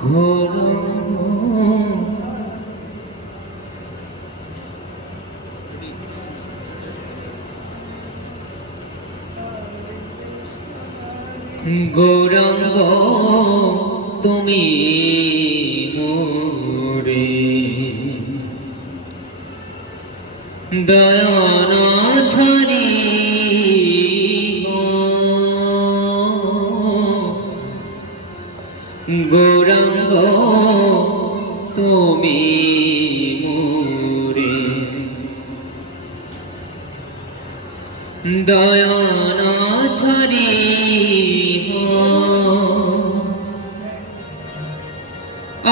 ঘোর গৌরাঙ্গ তুমি মোরে দয়ানা ছাড়ি গৌরাঙ্গ তুমি মোরে দয়ানা ছাড়ি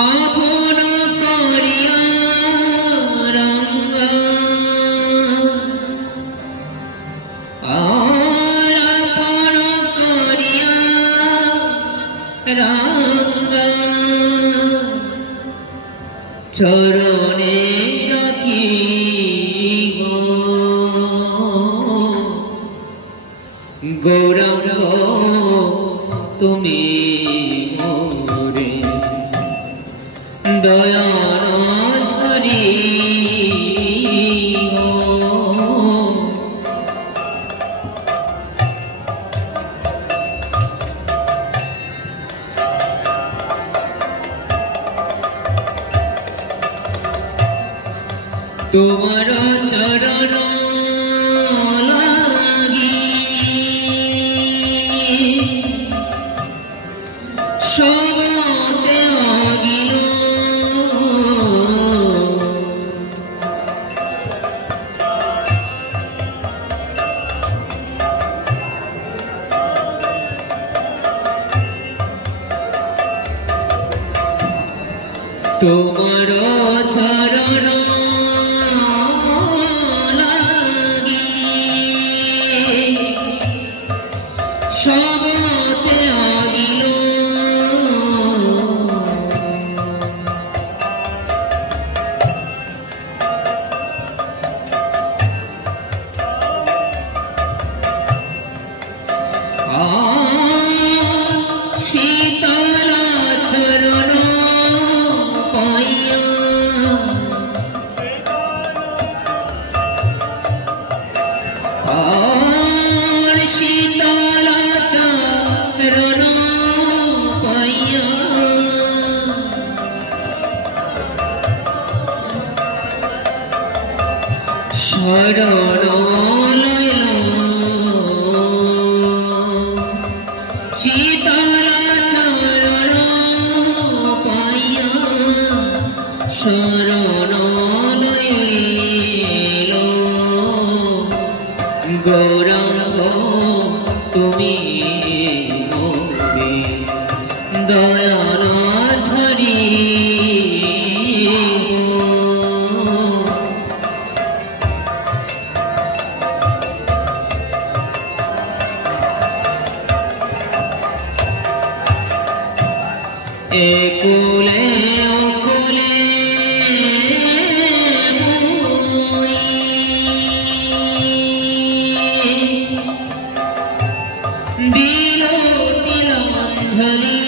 আপন করিয়া রঙ্গা আপন করিয়া রঙ্গা চরণে রাখি গৌরাঙ্গ তুমি মোরে দয়ানা ছাড়ি তোমার চরণ লাগি সবতে আগিল তোমার চরণ লাগি সবতে আগিল শীতল চরণ পাইয়া শীতল চরণ পাইয়া শরণ লইল শীতল চরণ পাইয়া শরণ লইল গৌরাঙ্গ তুমি মোরে দয়ানা ছাড়ি একুলে অকুলে দিল তিলাঞ্জলি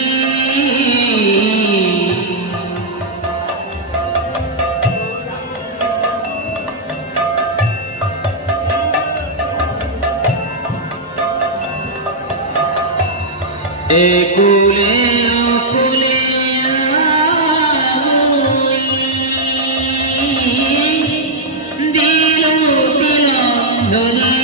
একুলে অকুলে দিল তিলাঞ্জলি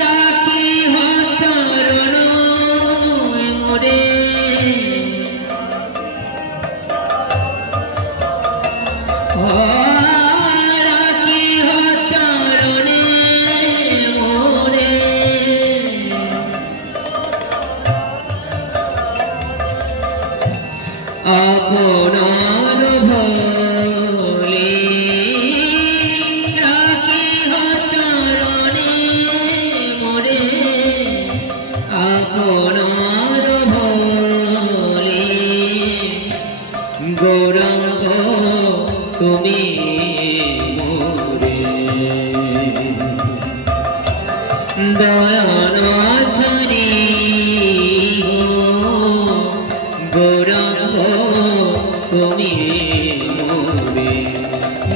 রাখি চরণ মোরে রাখি চরণে মোরে আপনার ভোলে রাখি চরণে মোরে আপনার ভোলে গৌরাঙ্গ তুমি মোরে দয়ানাচারি গৌরাঙ্গ তুমি মোরে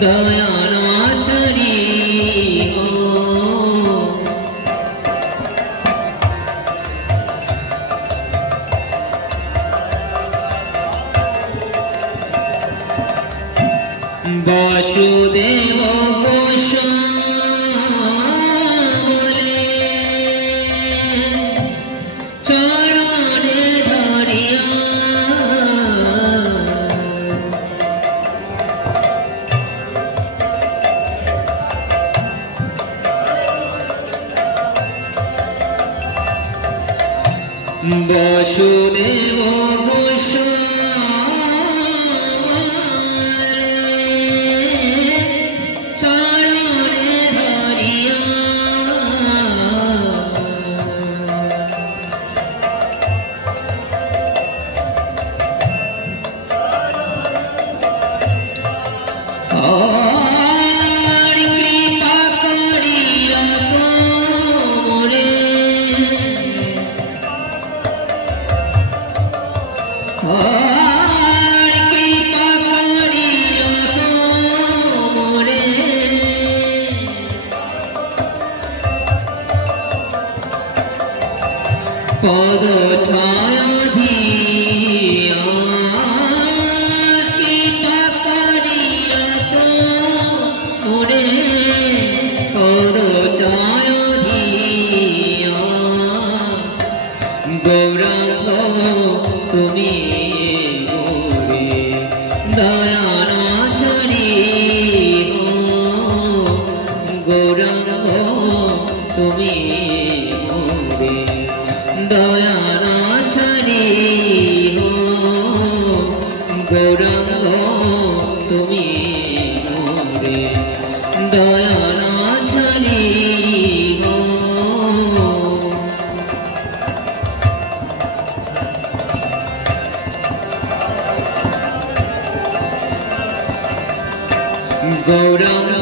দয়ানাচারি বাসুদেব গোস্বামী চরণে ধরিয়া বাসুদেব পদ ছায়াধিয়া কৃপা করিয়া মোরে পদ ছায়াধিয়া গৌরাঙ্গ তুমি মোরে দয়ানাচারি গৌরাঙ্গ তুমি মোরে দয়ানাচারি গৌরাঙ্গ তুমি মোরে দয়ানাচারি গৌরাঙ্গ